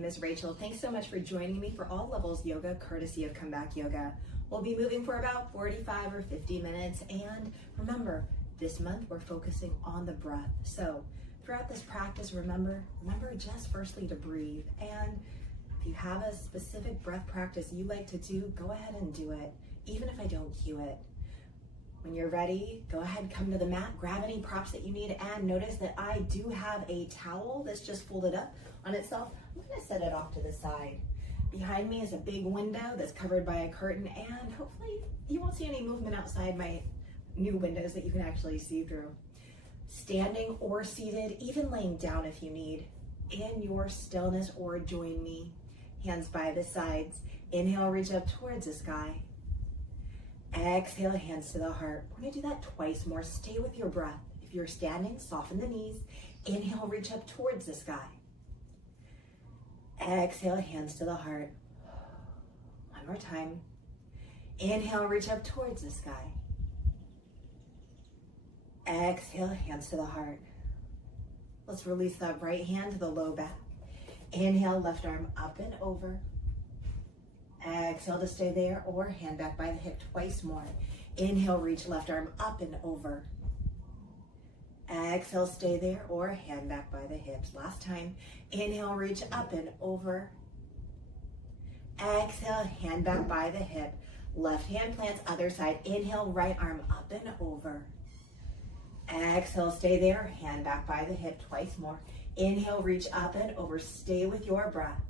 name is Rachel. Thanks so much for joining me for All Levels Yoga, courtesy of Comeback Yoga. We'll be moving for about 45 or 50 minutes, and remember, this month we're focusing on the breath. So throughout this practice, remember just firstly to breathe. And if you have a specific breath practice you like to do, go ahead and do it, even if I don't cue it. When you're ready, go ahead, come to the mat, grab any props that you need, and notice that I do have a towel that's just folded up on itself. I'm gonna set it off to the side. Behind me is a big window that's covered by a curtain, and hopefully you won't see any movement outside my new windows that you can actually see through. Standing or seated, even laying down if you need, in your stillness, or join me. Hands by the sides. Inhale, reach up towards the sky. Exhale, hands to the heart. We're gonna do that twice more. Stay with your breath. If you're standing, soften the knees. Inhale, reach up towards the sky. Exhale, hands to the heart. One more time. Inhale, reach up towards the sky. Exhale, hands to the heart. Let's release that right hand to the low back. Inhale, left arm up and over. Exhale to stay there, or hand back by the hip twice more. Inhale, reach left arm up and over. Exhale, stay there, or hand back by the hips. Last time. Inhale, reach up and over. Exhale, hand back by the hip. Left hand plants other side. Inhale, right arm up and over. Exhale, stay there, hand back by the hip twice more. Inhale, reach up and over. Stay with your breath.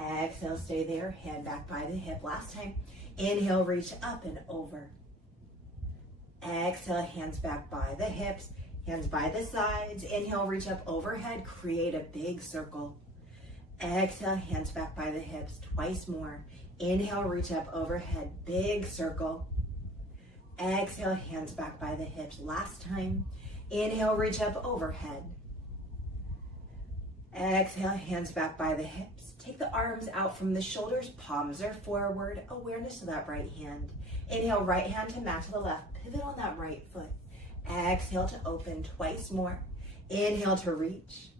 Exhale, stay there, hand back by the hip. Last time. Inhale, reach up and over. Exhale, hands back by the hips, hands by the sides. Inhale, reach up overhead, create a big circle. Exhale, hands back by the hips, twice more. Inhale, reach up overhead, big circle. Exhale, hands back by the hips. Last time. Inhale, reach up overhead. Exhale, hands back by the hips. Take the arms out from the shoulders, palms are forward, awareness to that right hand. Inhale, right hand to mat to the left, pivot on that right foot. Exhale to open twice more. Inhale to reach.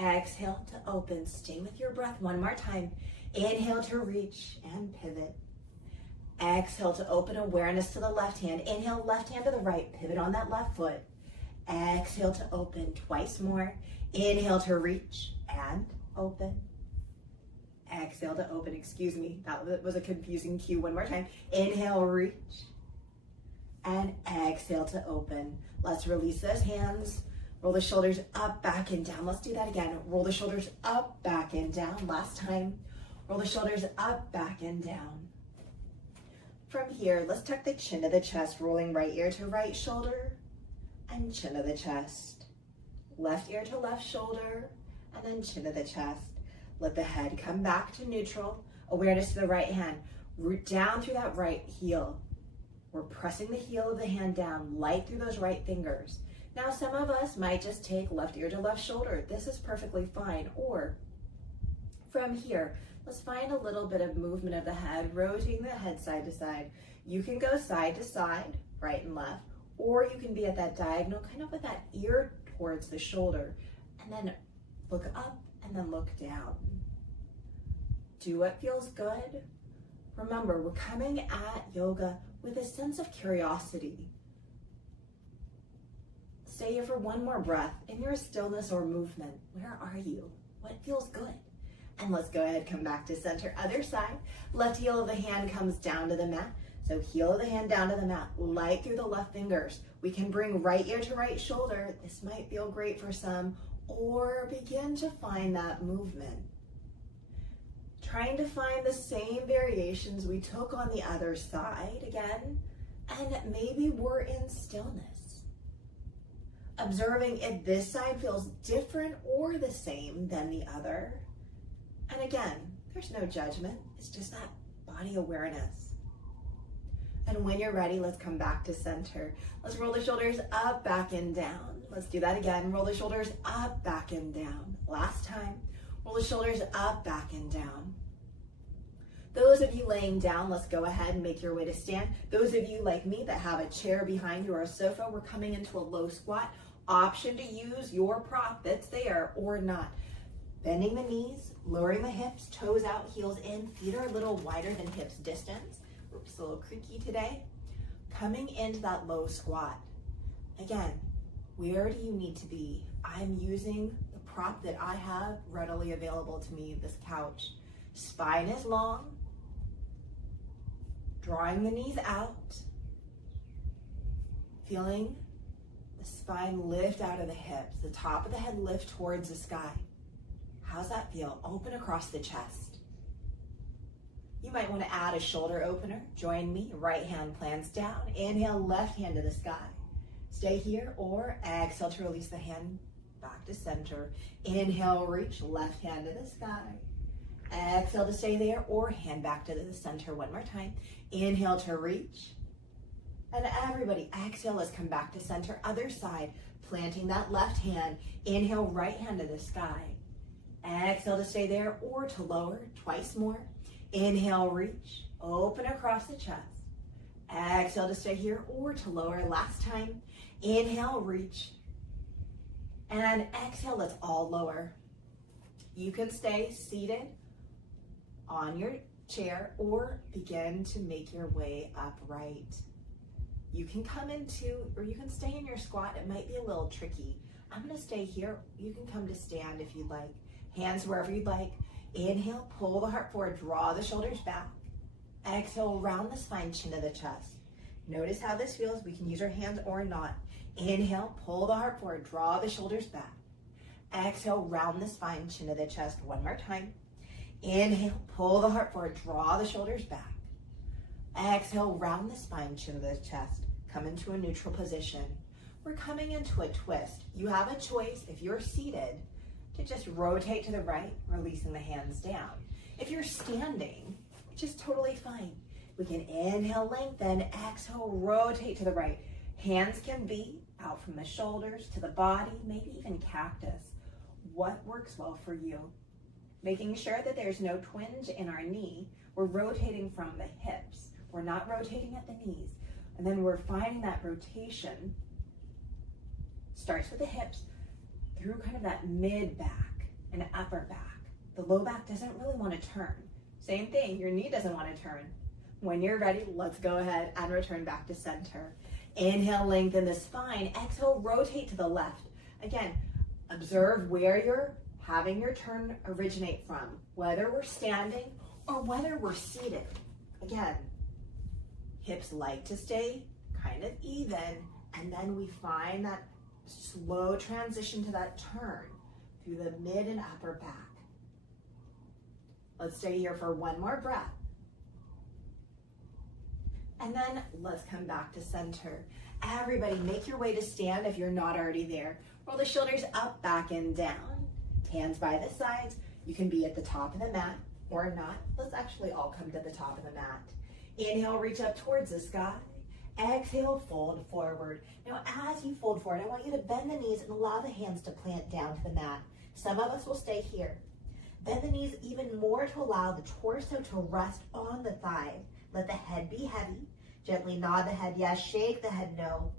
Exhale to open, stay with your breath one more time. Inhale to reach and pivot. Exhale to open, awareness to the left hand. Inhale, left hand to the right, pivot on that left foot. Exhale to open twice more. Inhale to reach and open. Exhale to open, excuse me, that was a confusing cue. One more time. Inhale, reach. And exhale to open. Let's release those hands. Roll the shoulders up, back, and down. Let's do that again. Roll the shoulders up, back, and down. Last time. Roll the shoulders up, back, and down. From here, let's tuck the chin to the chest, rolling right ear to right shoulder and chin to the chest. Left ear to left shoulder and then chin to the chest. Let the head come back to neutral. Awareness to the right hand. Root down through that right heel. We're pressing the heel of the hand down, light through those right fingers. Now some of us might just take left ear to left shoulder. This is perfectly fine. Or from here, let's find a little bit of movement of the head, rotating the head side to side. You can go side to side, right and left, or you can be at that diagonal, kind of with that ear towards the shoulder, and then look up and then look down. Do what feels good. Remember, we're coming at yoga with a sense of curiosity. Stay here for one more breath in your stillness or movement. Where are you? What feels good? And let's go ahead, come back to center. Other side, left heel of the hand comes down to the mat. So heel of the hand down to the mat, light through the left fingers. We can bring right ear to right shoulder. This might feel great for some, or begin to find that movement. Trying to find the same variations we took on the other side again, and maybe we're in stillness. Observing if this side feels different or the same than the other. And again, there's no judgment. It's just that body awareness. And when you're ready, let's come back to center. Let's roll the shoulders up, back, and down. Let's do that again. Roll the shoulders up, back, and down. Last time. Roll the shoulders up, back, and down. Those of you laying down, let's go ahead and make your way to stand. Those of you like me that have a chair behind you or a sofa, we're coming into a low squat. Option to use your prop that's there or not. Bending the knees, lowering the hips, toes out, heels in, feet are a little wider than hips distance. Oops, a little creaky today. Coming into that low squat. Again, where do you need to be? I'm using the prop that I have readily available to me, this couch. Spine is long, drawing the knees out, feeling the spine lift out of the hips, the top of the head lift towards the sky. How's that feel? Open across the chest. You might want to add a shoulder opener. Join me. Right hand plants down. Inhale, left hand to the sky. Stay here, or exhale to release the hand back to center. Inhale, reach, left hand to the sky. Exhale to stay there, or hand back to the center one more time. Inhale to reach. And everybody, exhale, let's come back to center. Other side, planting that left hand. Inhale, right hand to the sky. Exhale to stay there, or to lower, twice more. Inhale, reach, open across the chest. Exhale to stay here, or to lower, last time. Inhale, reach. And exhale, let's all lower. You can stay seated on your chair, or begin to make your way upright. You can come into, or you can stay in your squat. It might be a little tricky. I'm gonna stay here. You can come to stand if you'd like. Hands wherever you'd like. Inhale, pull the heart forward, draw the shoulders back. Exhale, round the spine, chin to the chest. Notice how this feels. We can use our hands or not. Inhale, pull the heart forward, draw the shoulders back. Exhale, round the spine, chin to the chest. One more time. Inhale, pull the heart forward, draw the shoulders back. Exhale, round the spine, chin to the chest. Come into a neutral position. We're coming into a twist. You have a choice, if you're seated, to just rotate to the right, releasing the hands down. If you're standing, which is totally fine, we can inhale, lengthen, exhale, rotate to the right. Hands can be out from the shoulders to the body, maybe even cactus. What works well for you? Making sure that there's no twinge in our knee. We're rotating from the hips. We're not rotating at the knees. And then we're finding that rotation starts with the hips, through kind of that mid back and upper back. The low back doesn't really want to turn. Same thing, your knee doesn't want to turn. When you're ready, let's go ahead and return back to center. Inhale, lengthen the spine. Exhale, rotate to the left. Again, observe where you're having your turn originate from, whether we're standing or whether we're seated. Again, hips like to stay kind of even, and then we find that slow transition to that turn through the mid and upper back. Let's stay here for one more breath. And then let's come back to center. Everybody, make your way to stand if you're not already there. Roll the shoulders up, back, and down. Hands by the sides. You can be at the top of the mat or not. Let's actually all come to the top of the mat. Inhale, reach up towards the sky. Exhale, fold forward. Now, as you fold forward, I want you to bend the knees and allow the hands to plant down to the mat. Some of us will stay here. Bend the knees even more to allow the torso to rest on the thigh. Let the head be heavy. Gently nod the head yes, shake the head no.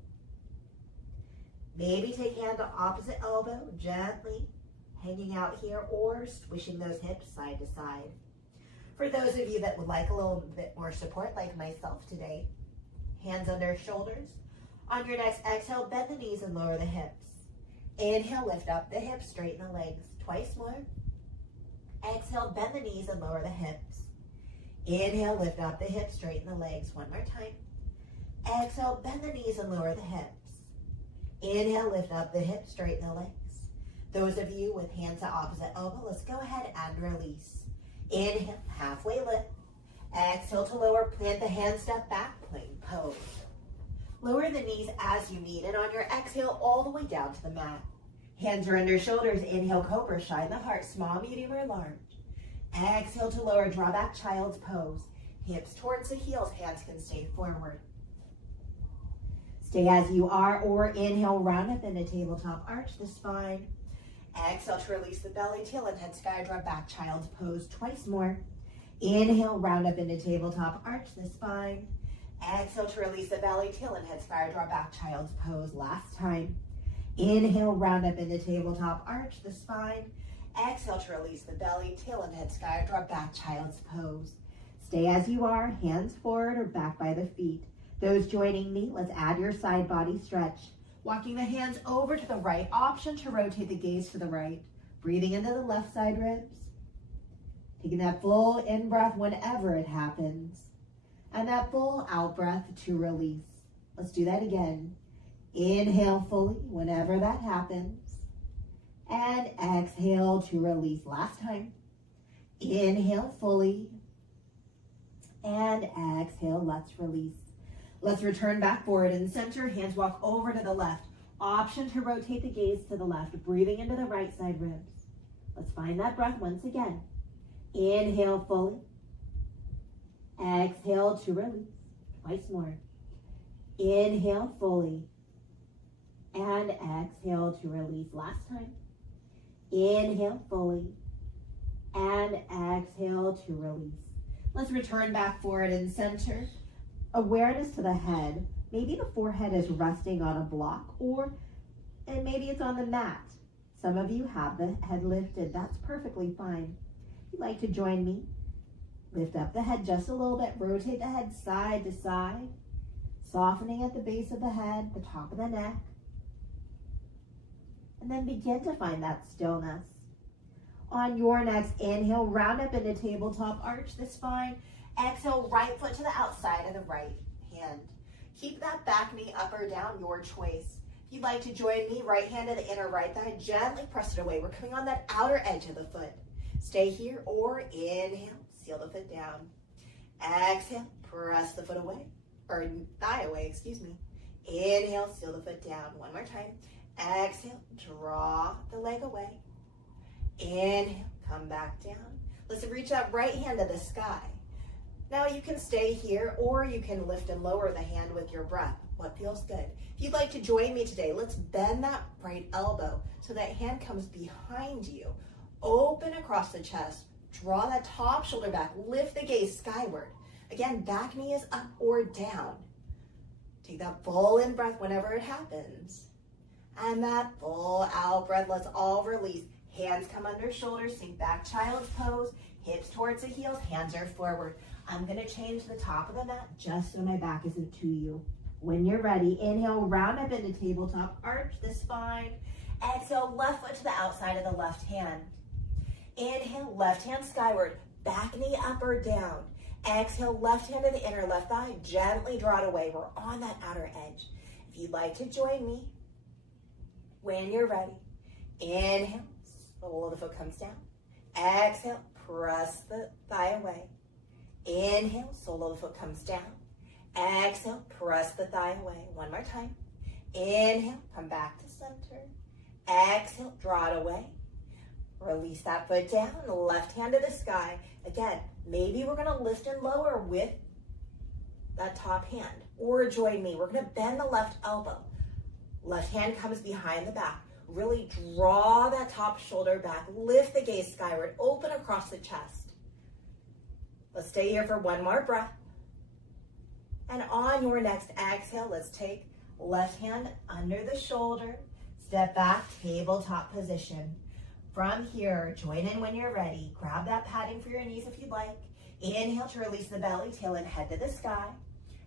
Maybe take hand to opposite elbow, gently hanging out here, or swishing those hips side to side. For those of you that would like a little bit more support, like myself today, hands under shoulders. On your next exhale, bend the knees and lower the hips. Inhale, lift up the hips, straighten the legs. Twice more. Exhale, bend the knees and lower the hips. Inhale, lift up the hips, straighten the legs. One more time. Exhale, bend the knees and lower the hips. Inhale, lift up the hips, straighten the legs. Those of you with hands at opposite elbow, let's go ahead and release. Inhale, halfway lift. Exhale to lower, plant the hands, step back, plank pose. Lower the knees as you need, and on your exhale, all the way down to the mat. Hands are under shoulders. Inhale, cobra, shine the heart, small, medium, or large. Exhale to lower, draw back, child's pose. Hips towards the heels, hands can stay forward. Stay as you are, or inhale, round up into tabletop, arch the spine. Exhale to release the belly, tail and head sky, draw back, child's pose. Twice more. Inhale, round up into tabletop, arch the spine. Exhale to release the belly, tail and head sky, draw back, child's pose. Last time. Inhale, round up into tabletop, arch the spine. Exhale to release the belly, tail and head sky, drop back, child's pose. Stay as you are, hands forward or back by the feet. Those joining me, let's add your side body stretch. Walking the hands over to the right, option to rotate the gaze to the right. Breathing into the left side ribs. Taking that full in-breath whenever it happens. And that full out-breath to release. Let's do that again. Inhale fully whenever that happens. And exhale to release. Last time. Inhale fully. And exhale, let's release. Let's return back forward and center. Hands walk over to the left. Option to rotate the gaze to the left. Breathing into the right side ribs. Let's find that breath once again. Inhale fully. Exhale to release. Twice more. Inhale fully. And exhale to release. Last time. Inhale fully. And exhale to release. Let's return back forward and center. Awareness to the head. Maybe the forehead is resting on a block, and maybe it's on the mat. Some of you have the head lifted. That's perfectly fine. If you'd like to join me, lift up the head just a little bit. Rotate the head side to side. Softening at the base of the head, the top of the neck. And then begin to find that stillness. On your next inhale, round up into tabletop, arch the spine. Exhale, right foot to the outside of the right hand. Keep that back knee up or down, your choice. If you'd like to join me, right hand to the inner right thigh, gently press it away. We're coming on that outer edge of the foot. Stay here or inhale, seal the foot down. Exhale, press the foot away, or thigh away, excuse me. Inhale, seal the foot down. One more time. Exhale, draw the leg away. Inhale, come back down. Let's reach that right hand to the sky. Now you can stay here or you can lift and lower the hand with your breath. What feels good? If you'd like to join me today, let's bend that right elbow so that hand comes behind you. Open across the chest. Draw that top shoulder back. Lift the gaze skyward. Again, back knee is up or down. Take that full in breath whenever it happens. And that full out breath. Let's all release. Hands come under shoulders. Sink back, child's pose. Hips towards the heels. Hands are forward. I'm going to change the top of the mat just so my back isn't to you. When you're ready, inhale, round up into tabletop, arch the spine. Exhale, left foot to the outside of the left hand. Inhale, left hand skyward, back knee up or down. Exhale, left hand to the inner left thigh, gently draw it away. We're on that outer edge. If you'd like to join me, when you're ready, inhale, sole of the foot comes down. Exhale, press the thigh away. Inhale, sole of the foot comes down. Exhale, press the thigh away. One more time. Inhale, come back to center. Exhale, draw it away. Release that foot down, left hand to the sky. Again, maybe we're gonna lift and lower with that top hand. Or join me, we're gonna bend the left elbow. Left hand comes behind the back. Really draw that top shoulder back. Lift the gaze skyward, open across the chest. Let's stay here for one more breath. And on your next exhale, let's take left hand under the shoulder, step back, tabletop position. From here, join in when you're ready. Grab that padding for your knees if you'd like. Inhale to release the belly, tail and head to the sky.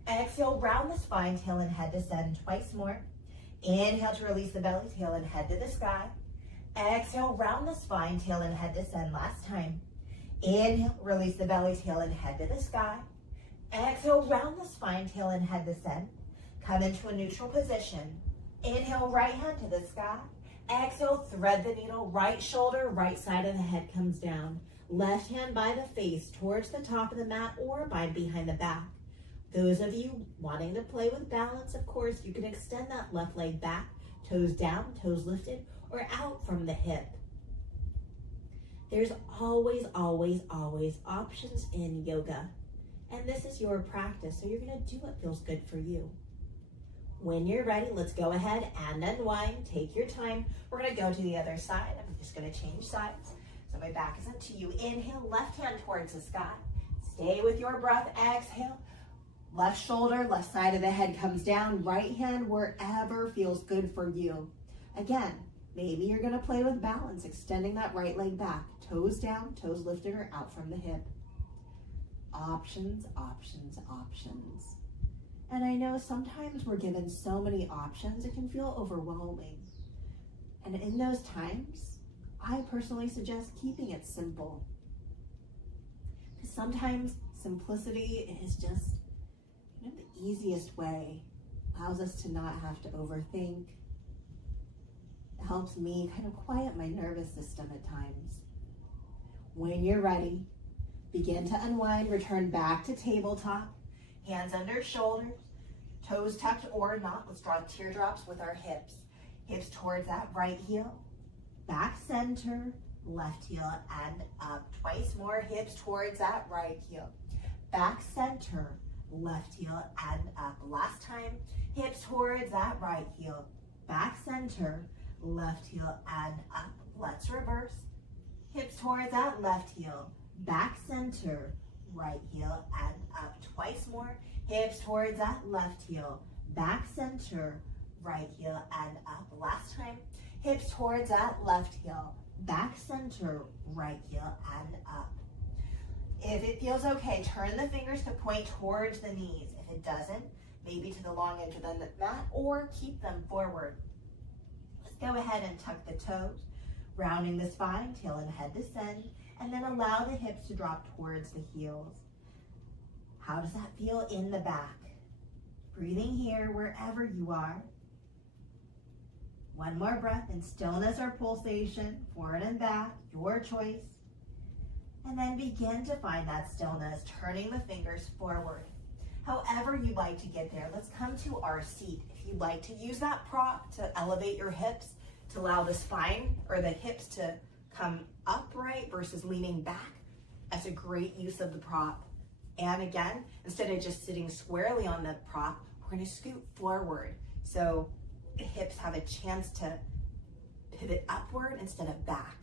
Exhale, round the spine, tail and head descend twice more. Inhale to release the belly, tail and head to the sky. Exhale, round the spine, tail and head descend last time. Inhale, release the belly, tail and head to the sky. Exhale, round the spine, tail and head descend. Come into a neutral position. Inhale, right hand to the sky. Exhale, thread the needle, right shoulder, right side of the head comes down. Left hand by the face towards the top of the mat or by behind the back. Those of you wanting to play with balance, of course, you can extend that left leg back, toes down, toes lifted, or out from the hip. There's always, always, always options in yoga. And this is your practice, so you're gonna do what feels good for you. When you're ready, let's go ahead and unwind. Take your time. We're gonna go to the other side. I'm just gonna change sides so my back isn't to you. Inhale, left hand towards the sky. Stay with your breath. Exhale, left shoulder, left side of the head comes down. Right hand wherever feels good for you. Again, Maybe you're gonna play with balance, extending that right leg back, toes down, toes lifted or out from the hip. Options, options, options. And I know sometimes we're given so many options, it can feel overwhelming. And in those times, I personally suggest keeping it simple. Because sometimes simplicity is just the easiest way, allows us to not have to overthink. It helps me kind of quiet my nervous system at times. When you're ready, begin to unwind, return back to tabletop, hands under shoulders, toes tucked or not. Let's draw teardrops with our hips. Hips towards that right heel, back center, left heel and up. Twice more, hips towards that right heel, back center, left heel and up. Last time, hips towards that right heel, back center, left heel and up. Let's reverse. Hips towards that left heel, back center, right heel and up. Twice more, hips towards that left heel, back center, right heel and up. Last time, hips towards that left heel, back center, right heel and up. If it feels okay, turn the fingers to point towards the knees. If it doesn't, maybe to the long edge of the mat or keep them forward. Let's go ahead and tuck the toes, rounding the spine, tail and head descend, and then allow the hips to drop towards the heels. How does that feel in the back? Breathing here wherever you are. One more breath in stillness or pulsation, forward and back, your choice. And then begin to find that stillness, turning the fingers forward. However you like to get there, let's come to our seat. If you'd like to use that prop to elevate your hips, to allow the spine or the hips to come upright versus leaning back, that's a great use of the prop. And again, instead of just sitting squarely on the prop, we're gonna scoot forward. So the hips have a chance to pivot upward instead of back.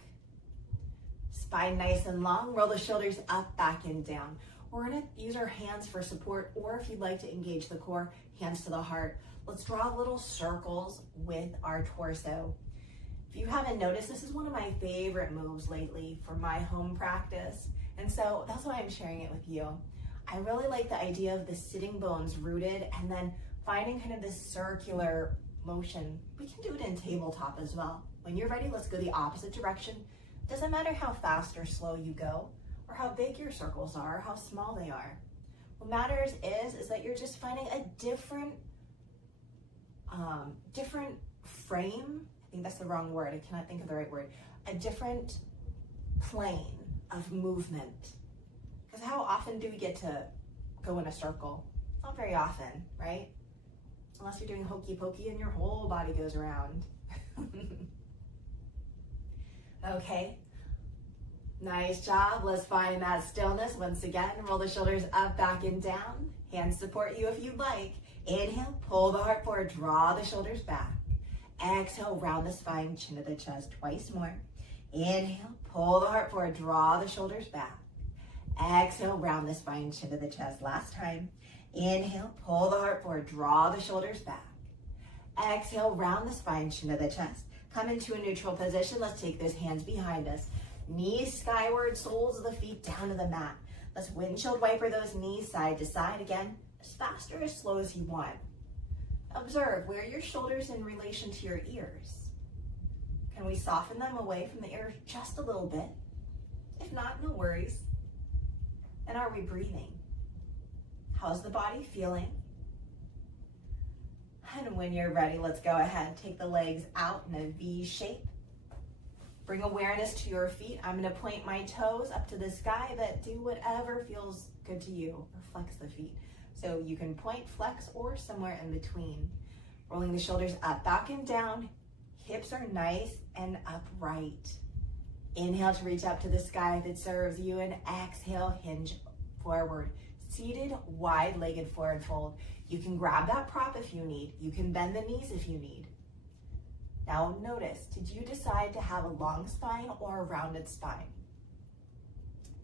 Spine nice and long, roll the shoulders up, back, and down. We're gonna use our hands for support, or if you'd like to engage the core, hands to the heart. Let's draw little circles with our torso. If you haven't noticed, this is one of my favorite moves lately for my home practice. And so that's why I'm sharing it with you. I really like the idea of the sitting bones rooted and then finding kind of this circular motion. We can do it in tabletop as well. When you're ready, let's go the opposite direction. Doesn't matter how fast or slow you go, or how big your circles are, or how small they are. What matters is that you're just finding a different frame. I think that's the wrong word. I cannot think of the right word. A different plane of movement. Because how often do we get to go in a circle? Not very often, right? Unless you're doing hokey pokey and your whole body goes around. Okay, nice job. Let's find that stillness. Once again, roll the shoulders up, back, and down. Hands support you if you'd like. Inhale, pull the heart forward, draw the shoulders back. Exhale, round the spine, chin to the chest, twice more. Inhale, pull the heart forward, draw the shoulders back. Exhale, round the spine, chin to the chest. Last time. Inhale, pull the heart forward, draw the shoulders back. Exhale, round the spine, chin to the chest. Come into a neutral position. Let's take those hands behind us. Knees skyward, soles of the feet down to the mat. Let's windshield wiper those knees side to side again, as fast or as slow as you want. Observe where your shoulders in relation to your ears. Can we soften them away from the ears just a little bit? If not, no worries. And are we breathing? How's the body feeling? And when you're ready, let's go ahead. Take the legs out in a V shape. Bring awareness to your feet. I'm gonna point my toes up to the sky, but do whatever feels good to you, or flex the feet. So you can point, flex, or somewhere in between. Rolling the shoulders up, back, and down. Hips are nice and upright. Inhale to reach up to the sky if it serves you, and exhale, hinge forward. Seated, wide-legged forward fold. You can grab that prop if you need. You can bend the knees if you need. Now notice, did you decide to have a long spine or a rounded spine?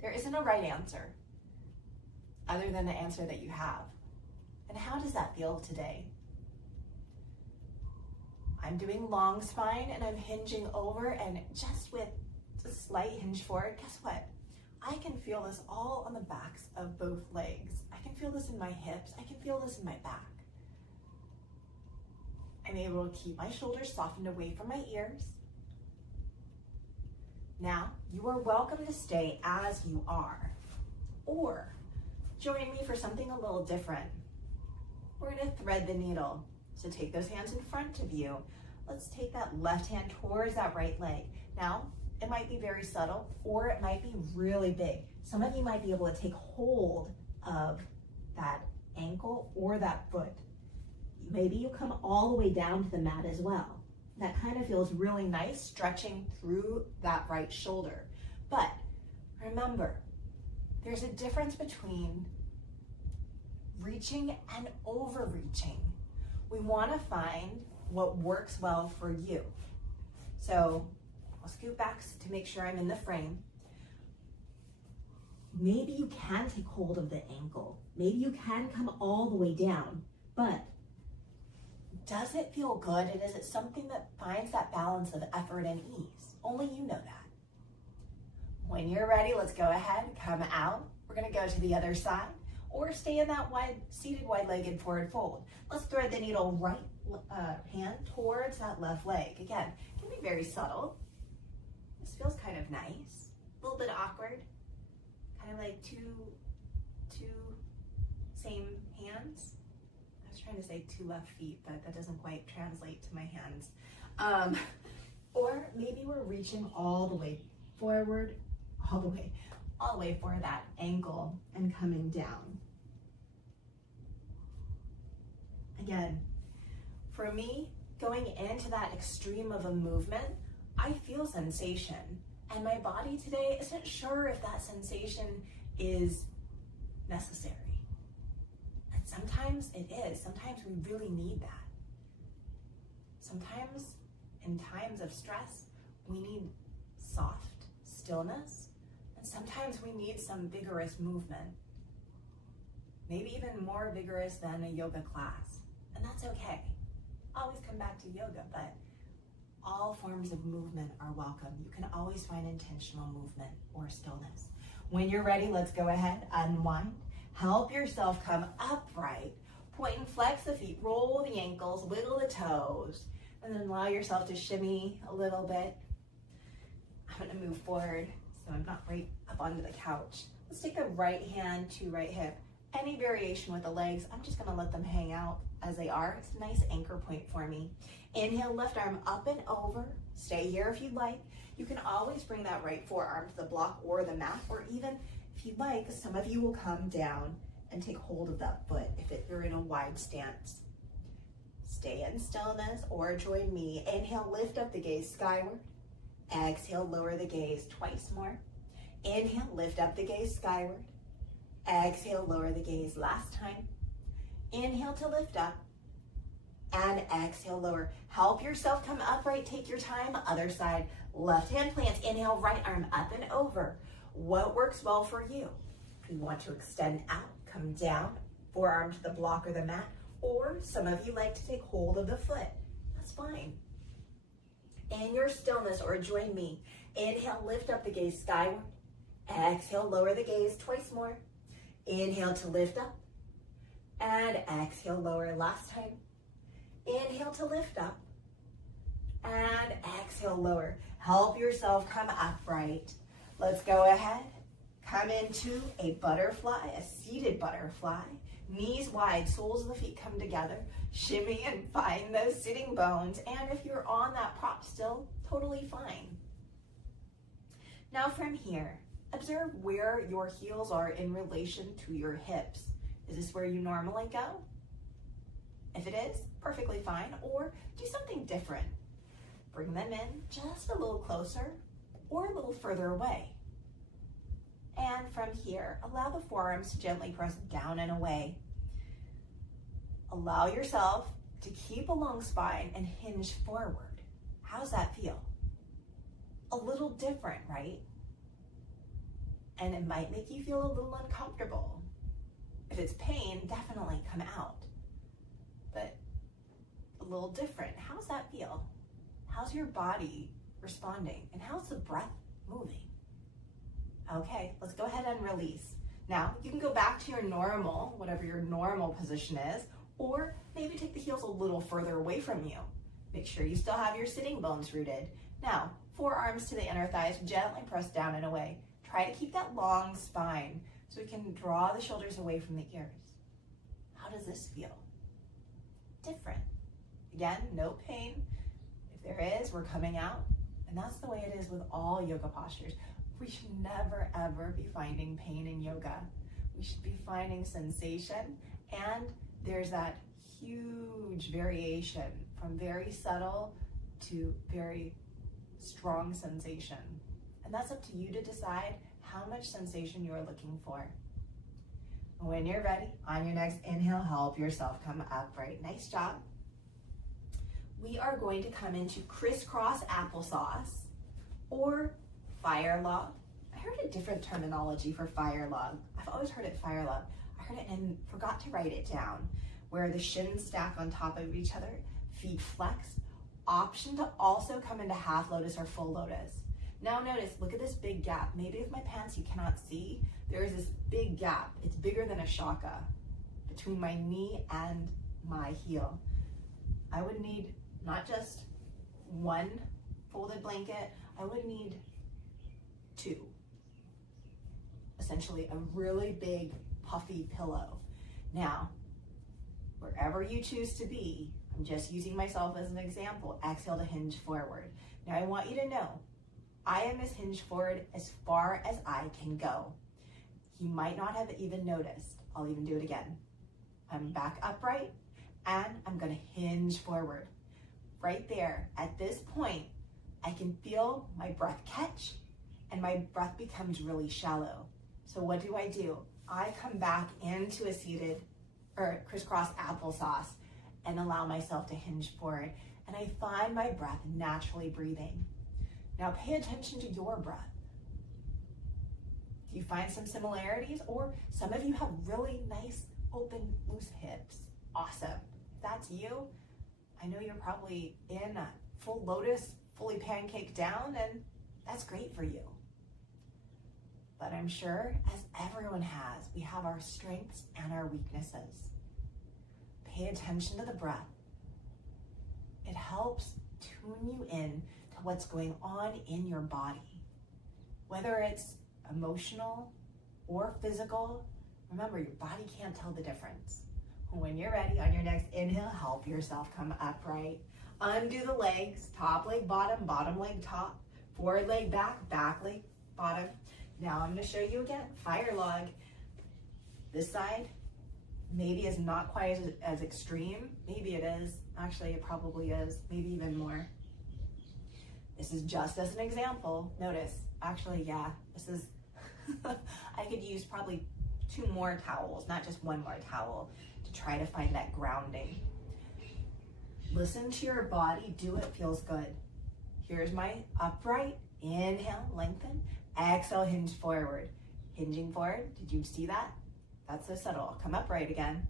There isn't a right answer other than the answer that you have. And how does that feel today? I'm doing long spine and I'm hinging over, and just with a slight hinge forward, guess what? I can feel this all on the backs of both legs. I can feel this in my hips. I can feel this in my back. I'm able to keep my shoulders softened away from my ears. Now, you are welcome to stay as you are, or join me for something a little different. We're gonna thread the needle. So take those hands in front of you. Let's take that left hand towards that right leg. Now, it might be very subtle, or it might be really big. Some of you might be able to take hold of that ankle or that foot. Maybe you come all the way down to the mat as well. That kind of feels really nice, stretching through that right shoulder. But remember, there's a difference between reaching and overreaching. We want to find what works well for you. So I'll scoot back to make sure I'm in the frame. Maybe you can take hold of the ankle. Maybe you can come all the way down, but does it feel good? And is it something that finds that balance of effort and ease? Only you know that. When you're ready, let's go ahead, come out. We're gonna go to the other side, or stay in that seated wide-legged forward fold. Let's thread the needle right hand towards that left leg. Again, it can be very subtle. This feels kind of nice, a little bit awkward, kind of like two same hands. I was trying to say two left feet, but that doesn't quite translate to my hands. Or maybe we're reaching all the way forward, all the way for that ankle and coming down. Again, for me, going into that extreme of a movement, I feel sensation, and my body today isn't sure if that sensation is necessary. And sometimes it is. Sometimes we really need that. Sometimes in times of stress, we need soft stillness, and sometimes we need some vigorous movement. Maybe even more vigorous than a yoga class, and that's okay. Always come back to yoga, but all forms of movement are welcome. You can always find intentional movement or stillness. When you're ready, let's go ahead, unwind. Help yourself come upright. Point and flex the feet, roll the ankles, wiggle the toes, and then allow yourself to shimmy a little bit. I'm gonna move forward so I'm not right up onto the couch. Let's take the right hand to right hip. Any variation with the legs, I'm just gonna let them hang out as they are. It's a nice anchor point for me. Inhale, left arm up and over. Stay here if you'd like. You can always bring that right forearm to the block or the mat, or even if you'd like, some of you will come down and take hold of that foot if you're in a wide stance. Stay in stillness or join me. Inhale, lift up the gaze skyward. Exhale, lower the gaze twice more. Inhale, lift up the gaze skyward. Exhale, lower the gaze last time. Inhale to lift up, and exhale, lower. Help yourself come upright, take your time. Other side, left hand plants. Inhale, right arm up and over. What works well for you? If you want to extend out, come down, forearm to the block or the mat, or some of you like to take hold of the foot. That's fine. In your stillness, or join me. Inhale, lift up the gaze skyward. Exhale, lower the gaze twice more. Inhale to lift up, and exhale, lower last time. Inhale to lift up, and exhale, lower. Help yourself come upright. Let's go ahead, come into a butterfly, a seated butterfly. Knees wide, soles of the feet come together. Shimmy and find those sitting bones. And if you're on that prop still, totally fine. Now from here, observe where your heels are in relation to your hips. Is this where you normally go? If it is, perfectly fine. Or do something different. Bring them in just a little closer or a little further away. And from here, allow the forearms to gently press down and away. Allow yourself to keep a long spine and hinge forward. How's that feel? A little different, right? And it might make you feel a little uncomfortable. If it's pain, definitely come out. But a little different. How's that feel? How's your body responding? And how's the breath moving? Okay, let's go ahead and release. Now, you can go back to your normal, whatever your normal position is, or maybe take the heels a little further away from you. Make sure you still have your sitting bones rooted. Now, forearms to the inner thighs, gently press down and away. Try to keep that long spine so we can draw the shoulders away from the ears. How does this feel? Different. Again, no pain. If there is, we're coming out. And that's the way it is with all yoga postures. We should never, ever be finding pain in yoga. We should be finding sensation, and there's that huge variation from very subtle to very strong sensation. And that's up to you to decide how much sensation you're looking for. When you're ready, on your next inhale, help yourself come upright. Nice job. We are going to come into crisscross applesauce or fire log. I heard a different terminology for fire log. I've always heard it fire log. I heard it and forgot to write it down, where the shins stack on top of each other, feet flex. Option to also come into half lotus or full lotus. Now notice, look at this big gap. Maybe with my pants you cannot see, there is this big gap. It's bigger than a shaka between my knee and my heel. I would need not just one folded blanket, I would need two. Essentially a really big puffy pillow. Now, wherever you choose to be, I'm just using myself as an example. Exhale to hinge forward. Now I want you to know, I am as hinged forward as far as I can go. You might not have even noticed. I'll even do it again. I'm back upright and I'm gonna hinge forward. Right there, at this point, I can feel my breath catch and my breath becomes really shallow. So what do? I come back into a seated or crisscross applesauce and allow myself to hinge forward. And I find my breath naturally breathing. Now pay attention to your breath. Do you find some similarities? Or some of you have really nice, open, loose hips. Awesome. If that's you, I know you're probably in a full lotus, fully pancaked down, and that's great for you. But I'm sure, as everyone has, we have our strengths and our weaknesses. Pay attention to the breath. It helps tune you in to what's going on in your body. Whether it's emotional or physical, remember, your body can't tell the difference. When you're ready, on your next inhale, help yourself come upright. Undo the legs, top leg bottom, bottom leg top, forward leg back, back leg bottom. Now I'm gonna show you again, fire log. This side maybe is not quite as extreme. Maybe it is, actually it probably is, maybe even more. This is just as an example. Notice, actually, yeah, this is, I could use probably 2 more towels, not just 1 more towel, to try to find that grounding. Listen to your body, do what feels good. Here's my upright, inhale, lengthen, exhale, hinge forward. Hinging forward, did you see that? That's so subtle. I'll come upright again.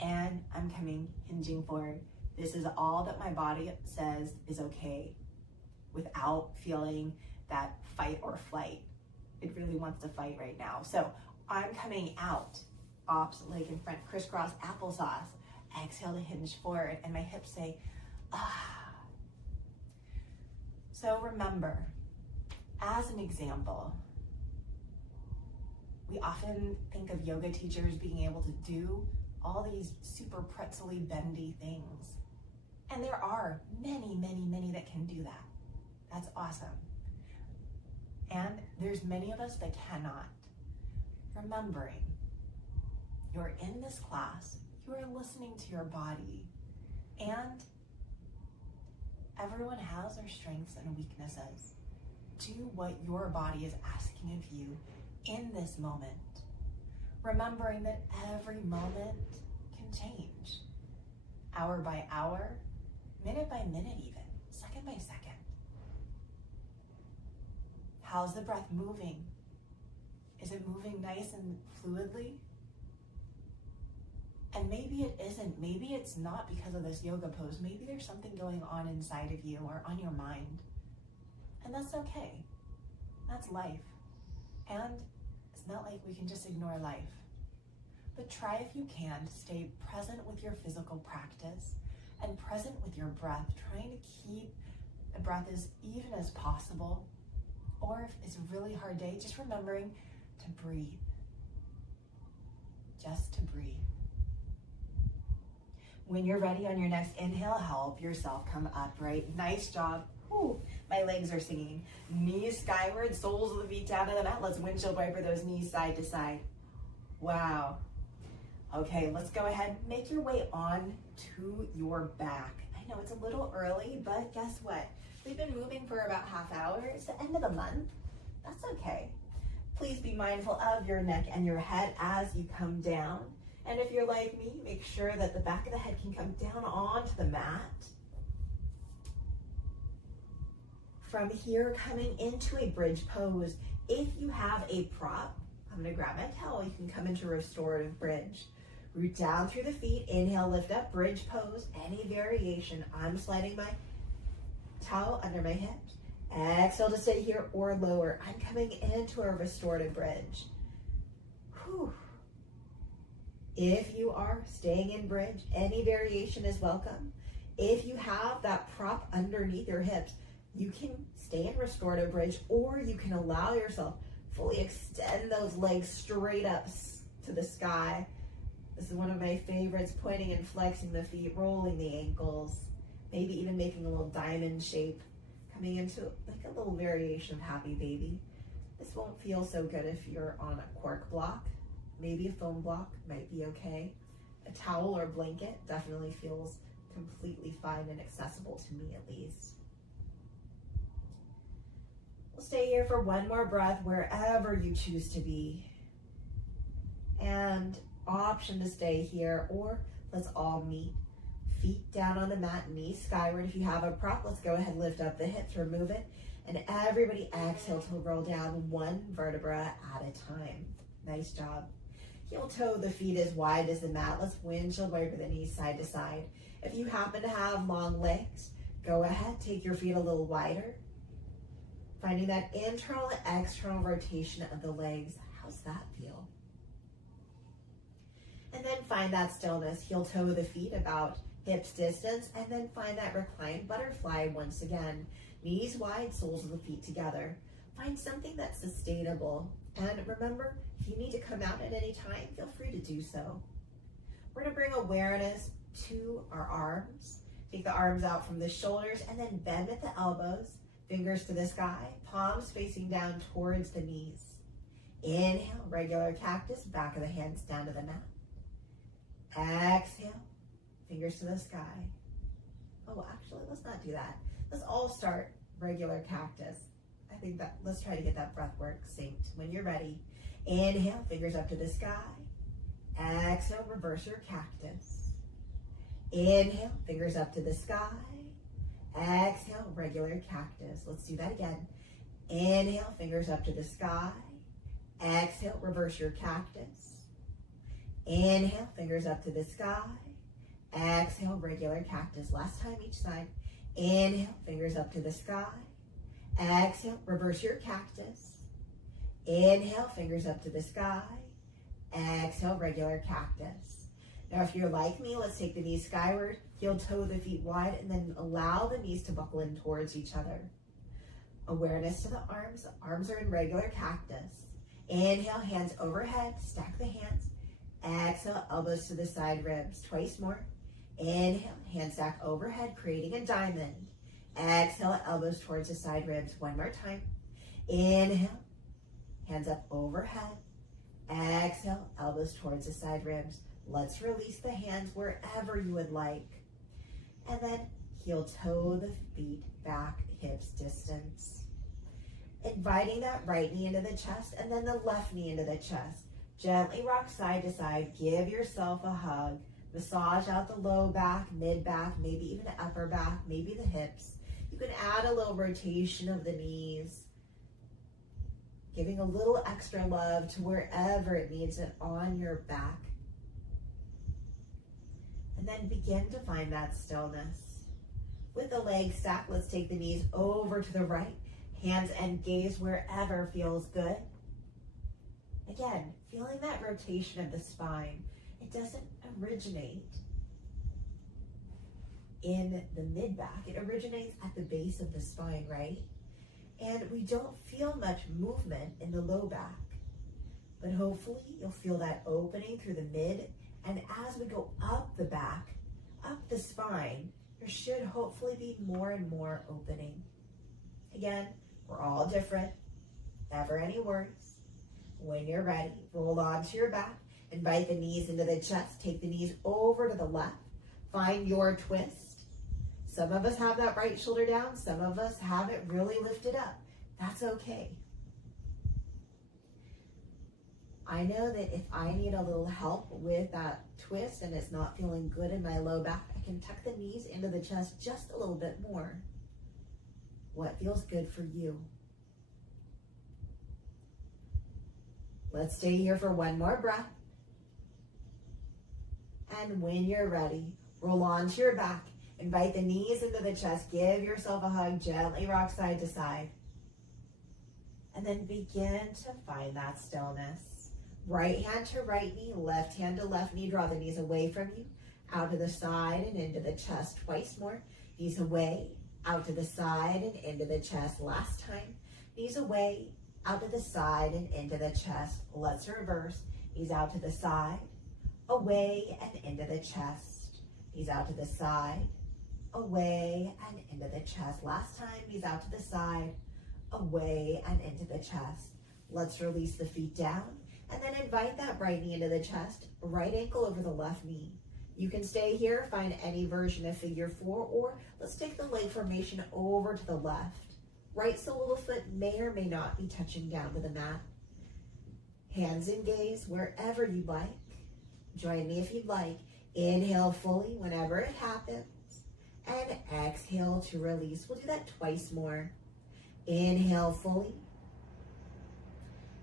And I'm coming, hinging forward. This is all that my body says is okay without feeling that fight or flight. It really wants to fight right now. So I'm coming out, opposite leg in front, crisscross applesauce. Exhale to hinge forward, and my hips say, ah. So remember, as an example, we often think of yoga teachers being able to do all these super pretzel-y, bendy things. And there are many, many, many that can do that. That's awesome. And there's many of us that cannot. Remembering, you're in this class, you are listening to your body, and everyone has their strengths and weaknesses. Do what your body is asking of you in this moment. Remembering that every moment can change. Hour by hour, minute by minute even, second by second. How's the breath moving? Is it moving nice and fluidly? And maybe it isn't. Maybe it's not because of this yoga pose. Maybe there's something going on inside of you or on your mind. And that's okay. That's life. And it's not like we can just ignore life. But try if you can to stay present with your physical practice and present with your breath, trying to keep the breath as even as possible. Or if it's a really hard day, just remembering to breathe. Just to breathe. When you're ready on your next inhale, help yourself come upright. Nice job. Whew, my legs are singing. Knees skyward, soles of the feet down to the mat. Let's windshield wiper those knees side to side. Wow. Okay, let's go ahead. Make your way on to your back. I know it's a little early, but guess what? We've been moving for about half hour. It's the end of the month. That's okay. Please be mindful of your neck and your head as you come down. And if you're like me, make sure that the back of the head can come down onto the mat. From here, coming into a bridge pose. If you have a prop, I'm gonna grab my towel. You can come into restorative bridge. Root down through the feet. Inhale, lift up, bridge pose. Any variation. I'm sliding my towel under my hips. Exhale to stay here or lower. I'm coming into a restorative bridge. Whew. If you are staying in bridge, any variation is welcome. If you have that prop underneath your hips, you can stay in restorative bridge, or you can allow yourself fully extend those legs straight up to the sky. This is one of my favorites, pointing and flexing the feet, rolling the ankles, maybe even making a little diamond shape, coming into like a little variation of happy baby. This won't feel so good if you're on a cork block. Maybe a foam block might be okay. A towel or blanket definitely feels completely fine and accessible to me, at least. We'll stay here for one more breath wherever you choose to be. And option to stay here, or let's all meet. Feet down on the mat, knees skyward. If you have a prop, let's go ahead, lift up the hips, remove it. And everybody exhale to roll down one vertebra at a time. Nice job. Heel toe the feet as wide as the mat. Let's windshield wiper the knees side to side. If you happen to have long legs, go ahead, take your feet a little wider. Finding that internal and external rotation of the legs. How's that feel? And then find that stillness. Heel toe the feet about hips distance, and then find that reclined butterfly once again. Knees wide, soles of the feet together. Find something that's sustainable. And remember, if you need to come out at any time, feel free to do so. We're gonna bring awareness to our arms. Take the arms out from the shoulders and then bend at the elbows, fingers to the sky, palms facing down towards the knees. Inhale, regular cactus, back of the hands down to the mat. Exhale, fingers to the sky. Oh, actually, let's not do that. Let's all start regular cactus. I think that, let's try to get that breath work synced. When you're ready, inhale, fingers up to the sky. Exhale, reverse your cactus. Inhale, fingers up to the sky. Exhale, regular cactus. Let's do that again. Inhale, fingers up to the sky. Exhale, reverse your cactus. Inhale, fingers up to the sky. Exhale, regular cactus. Last time each side. Inhale, fingers up to the sky. Exhale, reverse your cactus. Inhale, fingers up to the sky. Exhale, regular cactus. Now, if you're like me, let's take the knees skyward, heel toe the feet wide, and then allow the knees to buckle in towards each other. Awareness to the arms. The arms are in regular cactus. Inhale, hands overhead, stack the hands. Exhale, elbows to the side ribs. Twice more. Inhale, hands stack overhead, creating a diamond. Exhale, elbows towards the side ribs. One more time. Inhale, hands up overhead. Exhale, elbows towards the side ribs. Let's release the hands wherever you would like. And then heel toe the feet back, hips distance. Inviting that right knee into the chest and then the left knee into the chest. Gently rock side to side. Give yourself a hug. Massage out the low back, mid back, maybe even the upper back, maybe the hips. You can add a little rotation of the knees, giving a little extra love to wherever it needs it on your back. And then begin to find that stillness. With the legs stacked, let's take the knees over to the right. Hands and gaze wherever feels good. Again, feeling that rotation of the spine. It doesn't originate in the mid-back. It originates at the base of the spine, right? And we don't feel much movement in the low back. But hopefully you'll feel that opening through the mid. And as we go up the back, up the spine, there should hopefully be more and more opening. Again, we're all different. Never any worries. When you're ready, roll onto your back. Invite the knees into the chest. Take the knees over to the left. Find your twist. Some of us have that right shoulder down. Some of us have it really lifted up. That's okay. I know that if I need a little help with that twist and it's not feeling good in my low back, I can tuck the knees into the chest just a little bit more. What feels good for you? Let's stay here for one more breath. And when you're ready, roll onto your back. Invite the knees into the chest. Give yourself a hug. Gently rock side to side. And then begin to find that stillness. Right hand to right knee, left hand to left knee. Draw the knees away from you, out to the side and into the chest. Twice more. Knees away, out to the side and into the chest. Last time. Knees away, out to the side and into the chest. Let's reverse. Knees out to the side, away and into the chest. Knees out to the side, away and into the chest. Last time, knees out to the side, away and into the chest. Let's release the feet down and then invite that right knee into the chest, right ankle over the left knee. You can stay here, find any version of figure 4, or let's take the leg formation over to the left. Right sole of the foot may or may not be touching down to the mat. Hands and gaze wherever you like. Join me if you'd like. Inhale fully whenever it happens. And exhale to release. We'll do that twice more. Inhale fully.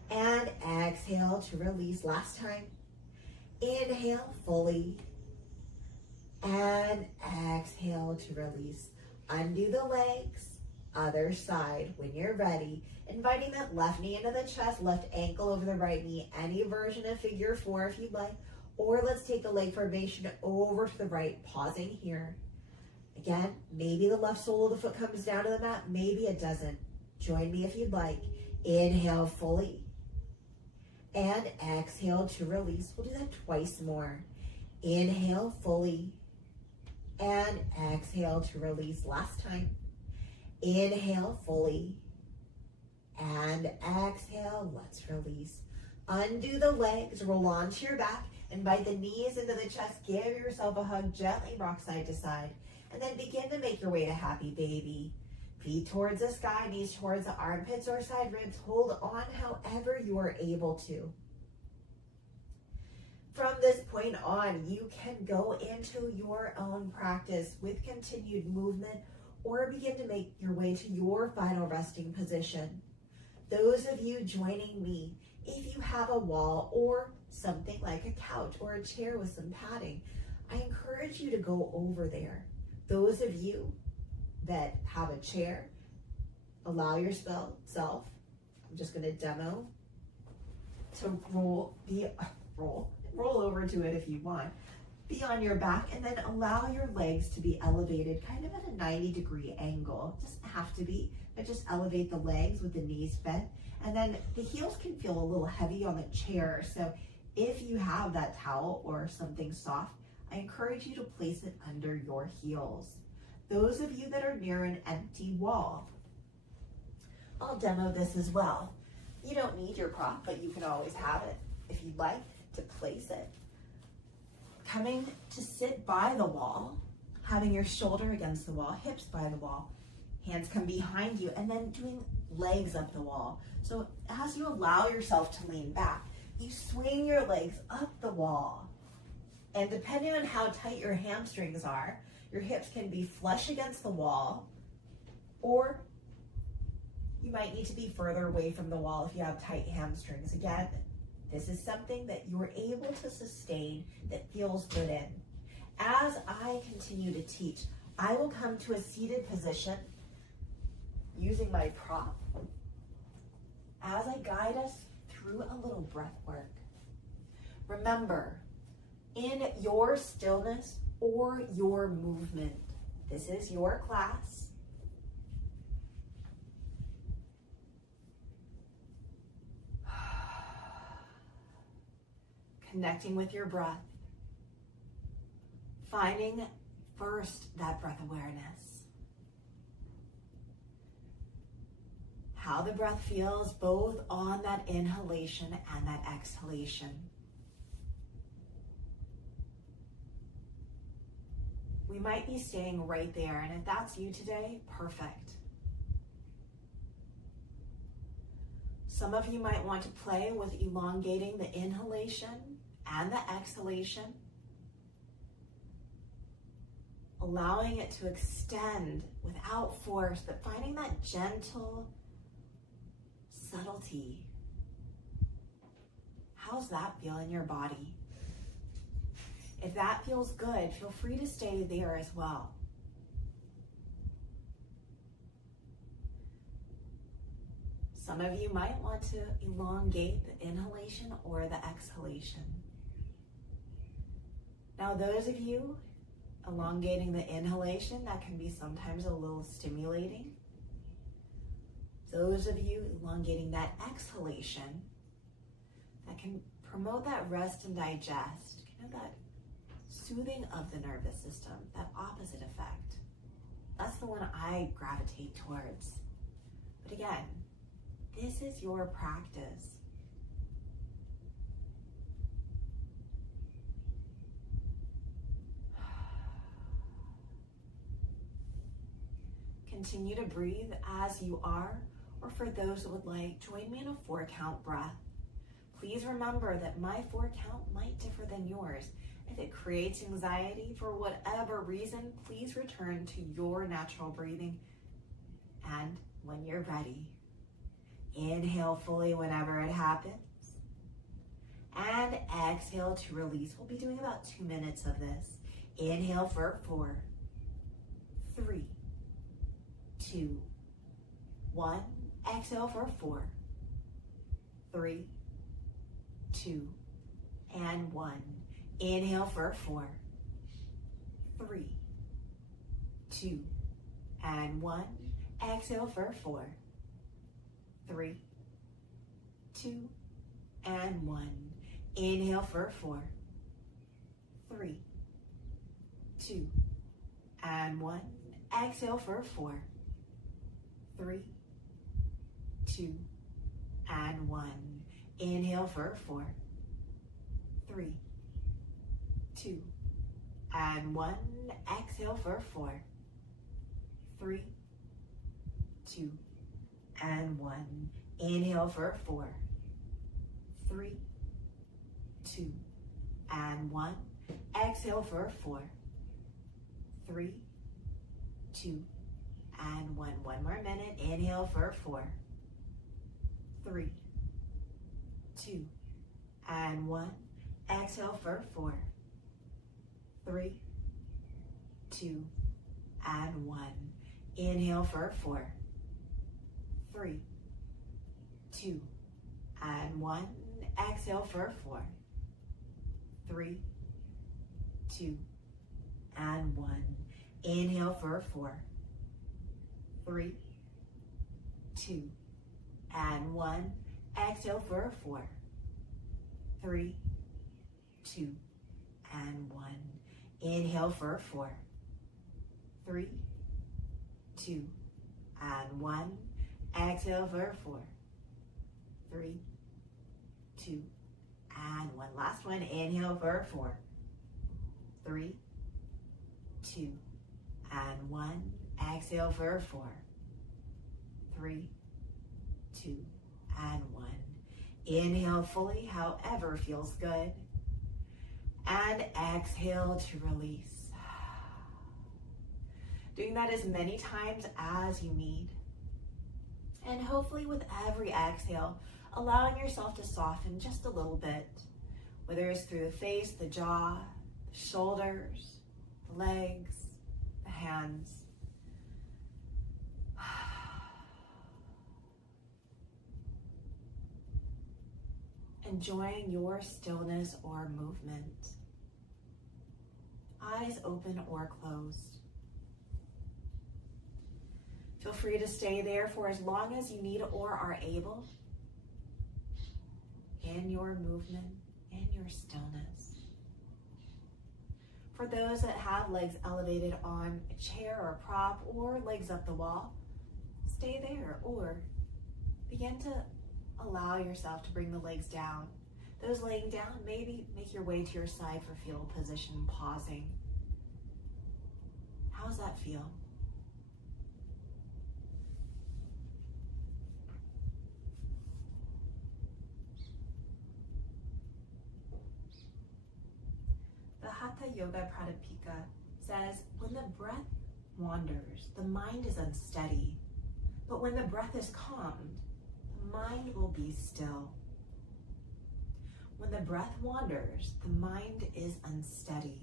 And exhale to release. Last time. Inhale fully. And exhale to release. Undo the legs. Other side when you're ready. Inviting that left knee into the chest, left ankle over the right knee. Any version of figure 4 if you'd like. Or let's take the leg formation over to the right, pausing here. Again, maybe the left sole of the foot comes down to the mat. Maybe it doesn't. Join me if you'd like. Inhale fully. And exhale to release. We'll do that twice more. Inhale fully. And exhale to release. Last time. Inhale fully. And exhale. Let's release. Undo the legs. Roll onto your back. Invite the knees into the chest. Give yourself a hug. Gently rock side to side. And then begin to make your way to happy baby. Feet towards the sky, knees towards the armpits or side ribs. Hold on however you are able to. From this point on, you can go into your own practice with continued movement or begin to make your way to your final resting position. Those of you joining me, if you have a wall or something like a couch or a chair with some padding, I encourage you to go over there. Those of you that have a chair, allow yourself, I'm just going to demo, to roll over to it if you want. Be on your back and then allow your legs to be elevated kind of at a 90-degree angle. It doesn't have to be, but just elevate the legs with the knees bent. And then the heels can feel a little heavy on the chair. So if you have that towel or something soft, I encourage you to place it under your heels. Those of you that are near an empty wall, I'll demo this as well. You don't need your prop, but you can always have it if you'd like to place it. Coming to sit by the wall, having your shoulder against the wall, hips by the wall, hands come behind you, and then doing legs up the wall. So as you allow yourself to lean back, you swing your legs up the wall. And depending on how tight your hamstrings are, your hips can be flush against the wall, or you might need to be further away from the wall if you have tight hamstrings. Again, this is something that you're able to sustain that feels good in. As I continue to teach, I will come to a seated position using my prop as I guide us through a little breath work. Remember, in your stillness or your movement, this is your class. Connecting with your breath. Finding first that breath awareness. How the breath feels both on that inhalation and that exhalation. We might be staying right there, and if that's you today, perfect. Some of you might want to play with elongating the inhalation and the exhalation, allowing it to extend without force, but finding that gentle subtlety. How's that feel in your body? If that feels good, feel free to stay there as well. Some of you might want to elongate the inhalation or the exhalation. Now, those of you elongating the inhalation, that can be sometimes a little stimulating. Those of you elongating that exhalation, that can promote that rest and digest, that soothing of the nervous system, that opposite effect. That's the one I gravitate towards. But again, this is your practice. Continue to breathe as you are, or for those that would like, join me in a 4-count breath. Please remember that my 4 count might differ than yours. If it creates anxiety for whatever reason, please return to your natural breathing. And when you're ready, inhale fully whenever it happens. And exhale to release. We'll be doing about 2 minutes of this. Inhale for 4, 3, 2, 1. Exhale for 4, 3, 2, and 1. Inhale for 4, 3, 2, and 1. Exhale for 4, 3, 2, and 1. Inhale for 4, 3, 2, and 1. Exhale for 4, 3, 2, and 1. Inhale for 4, 3, 2, and 1. Exhale for 4, 3, 2, and 1. Inhale for 4, 3, 2, and 1. Exhale for 4, 3, 2, and 1. One more minute. Inhale for 4, 3, 2, and 1. Exhale for 4, 3, 2, and 1. Inhale for 4, 3, 2, and 1. Exhale for 4, 3, 2, and 1. Inhale for 4, 3, 2, and 1. Exhale for 4, 3, 2, and 1. Inhale for 4, 3, 2, and 1. Exhale for 4, 3, 2, and 1. Last one. Inhale for 4, 3, 2, and 1. Exhale for 4, 3, 2, and 1. Inhale fully, however feels good. And exhale to release. Doing that as many times as you need. And hopefully with every exhale, allowing yourself to soften just a little bit, whether it's through the face, the jaw, the shoulders, the legs, the hands. Enjoying your stillness or movement. Eyes open or closed. Feel free to stay there for as long as you need or are able in your movement, in your stillness. For those that have legs elevated on a chair or a prop or legs up the wall, stay there or begin to allow yourself to bring the legs down. Those laying down, maybe make your way to your side for fetal position, pausing. How's that feel? The Hatha Yoga Pradipika says, when the breath wanders, the mind is unsteady. But when the breath is calmed, the mind will be still. When the breath wanders, the mind is unsteady.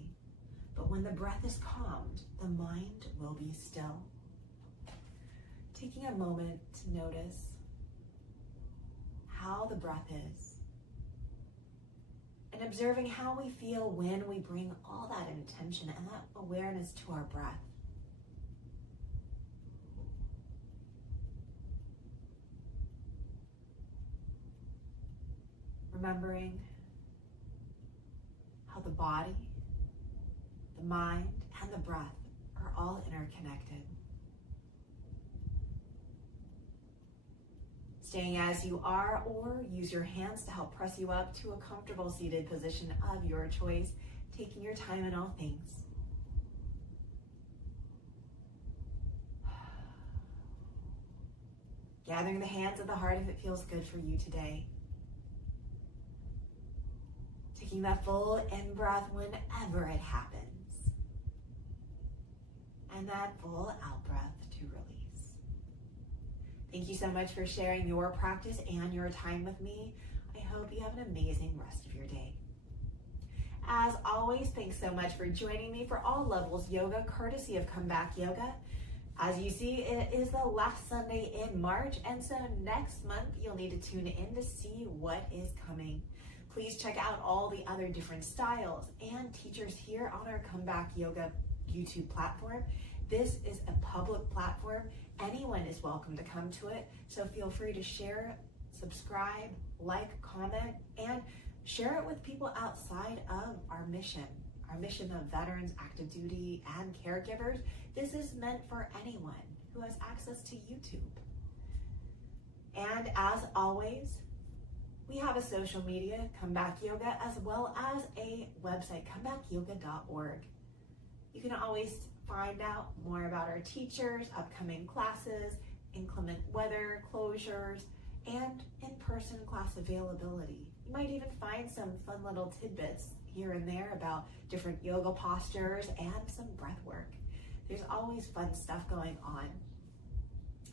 But when the breath is calmed, the mind will be still. Taking a moment to notice how the breath is, and observing how we feel when we bring all that intention and that awareness to our breath. Remembering how the body, the mind, and the breath are all interconnected. Staying as you are, or use your hands to help press you up to a comfortable seated position of your choice, taking your time in all things. Gathering the hands at the heart if it feels good for you today. Taking that full in-breath whenever it happens. And that full out-breath to release. Thank you so much for sharing your practice and your time with me. I hope you have an amazing rest of your day. As always, thanks so much for joining me for All Levels Yoga, courtesy of Comeback Yoga. As you see, it is the last Sunday in March, and so next month you'll need to tune in to see what is coming. Please check out all the other different styles and teachers here on our Comeback Yoga YouTube platform. This is a public platform. Anyone is welcome to come to it, so feel free to share, subscribe, like, comment, and share it with people outside of our mission of veterans, active duty, and caregivers. This is meant for anyone who has access to YouTube. And as always, we have a social media, Comeback Yoga, as well as a website, comebackyoga.org. You can always find out more about our teachers, upcoming classes, inclement weather, closures, and in-person class availability. You might even find some fun little tidbits here and there about different yoga postures and some breath work. There's always fun stuff going on.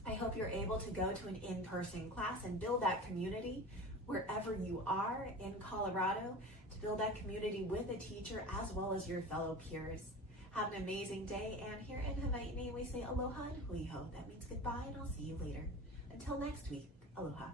I hope you're able to go to an in-person class and build that community wherever you are in Colorado, to build that community with a teacher as well as your fellow peers. Have an amazing day, and here in Hawaii we say aloha and hui hou. That means goodbye, and I'll see you later. Until next week, aloha.